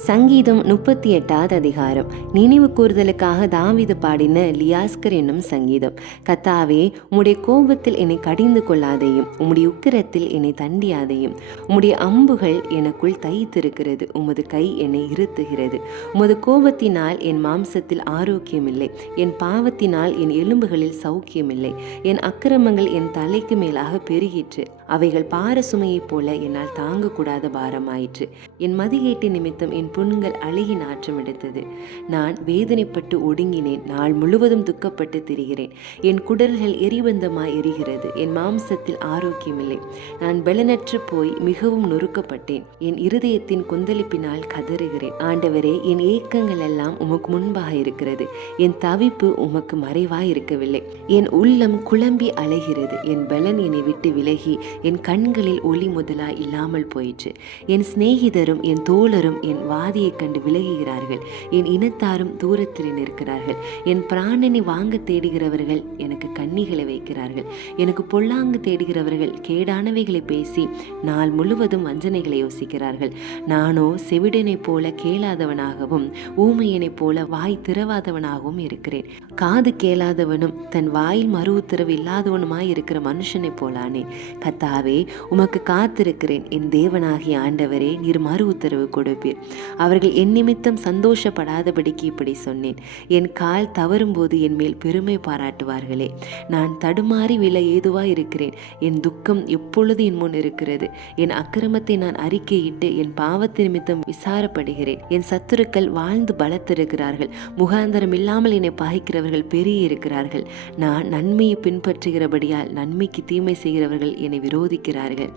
சங்கீதம் முப்பத்தி எட்டாவது அதிகாரம். நினைவு கூறுதலுக்காக தாவிது பாடின லியாஸ்கர் என்னும் சங்கீதம். கத்தாவே உம்முடைய கோபத்தில் என்னை கடிந்து கொள்ளாதையும் உம்முடைய உக்கிரத்தில் என்னை தண்டியாதையும் உம்முடைய அம்புகள் எனக்குள் தைத்திருக்கிறது உமது கை என்னை இருத்துகிறது. உமது கோபத்தினால் என் மாம்சத்தில் ஆரோக்கியமில்லை என் பாவத்தினால் என் எலும்புகளில் சௌக்கியமில்லை என் அக்கிரமங்கள் என் தலைக்கு மேலாக பெருகிற்று அவைகள் பார சுமையைப் போல என்னால் தாங்கக்கூடாத பாரமாயிற்று. என் மதிகேட்டு நிமித்தம் என் புண்கள் அழுகி நாற்றம் எடுத்தது. நான் வேதனைப்பட்டு ஒடுங்கினேன். நாள் முழுவதும் துக்கப்பட்டு திரிகிறேன். என் குடல்கள் எரிபந்தமாய் எரிகிறது. என் மாம்சத்தில் ஆரோக்கியமில்லை. நான் பலனற்று போய் மிகவும் நொறுக்கப்பட்டேன். என் இருதயத்தின் கொந்தளிப்பினால் கதறுகிறேன். ஆண்டவரே என் ஏக்கங்கள் எல்லாம் உமக்கு முன்பாக இருக்கிறது. என் தவிப்பு உமக்கு மறைவாய் இருக்கவில்லை என் உள்ளம் குழம்பி அலைகிறது. என் பலன் என்னை விட்டு விலகி என் கண்களில் ஒளி முதலாய் இல்லாமல் போயிற்று. என் சிநேகிதரும் என் தோழரும் என் வாதியைக் கண்டு விலகுகிறார்கள். என் இனத்தாரும் தூரத்தில் நிற்கிறார்கள். என் பிராணனை வாங்க தேடுகிறவர்கள் எனக்கு கண்ணிகளை வைக்கிறார்கள். எனக்கு பொல்லாங்கு தேடுகிறவர்கள் கேடானவைகளை பேசி நாள் முழுவதும் வஞ்சனைகளை யோசிக்கிறார்கள். நானோ செவிடனைப் போல கேளாதவனாகவும் ஊமையனைப் போல வாய் திறவாதவனாகவும் இருக்கிறேன். காது கேளாதவனும் தன் வாயில் மறு உத்தரவு இல்லாதவனுமாய் இருக்கிற மனுஷனைப் போலானே. கத்தாவே உமக்கு காத்திருக்கிறேன். என் தேவனாகிய ஆண்டவரே நீர் மறு உத்தரவு கொடுப்பீர். அவர்கள் என் நிமித்தம் சந்தோஷப்படாதபடிக்கு இப்படி சொன்னேன். என் கால் தவறும்போது என் மேல் பெருமை பாராட்டுவார்களே. நான் தடுமாறி விழ ஏதுவா இருக்கிறேன்? என் துக்கம் எப்பொழுது என் முன் இருக்கிறது? என் அக்கிரமத்தை நான் அறிக்கையிட்டு என் பாவத்து நிமித்தம் விசாரப்படுகிறேன். என் சத்துருக்கள் வாழ்ந்து பலத்திருக்கிறார்கள். முகாந்தரம் இல்லாமல் என்னை பாய்க்கிறவர்கள் பெரிய இருக்கிறார்கள். நான் நன்மையை பின்பற்றுகிறபடியால் நன்மைக்கு தீமை செய்கிறவர்கள் என்னை விரோதிக்கிறார்கள்.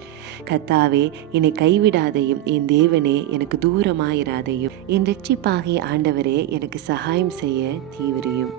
கத்தாவே என்னை கைவிடாதையும். என் தேவனே எனக்கு தூரமாய் தூரமாயிராதையும் என் ரட்சிப்பாகிய ஆண்டவரே எனக்கு சகாயம் செய்ய தீவிரியும்.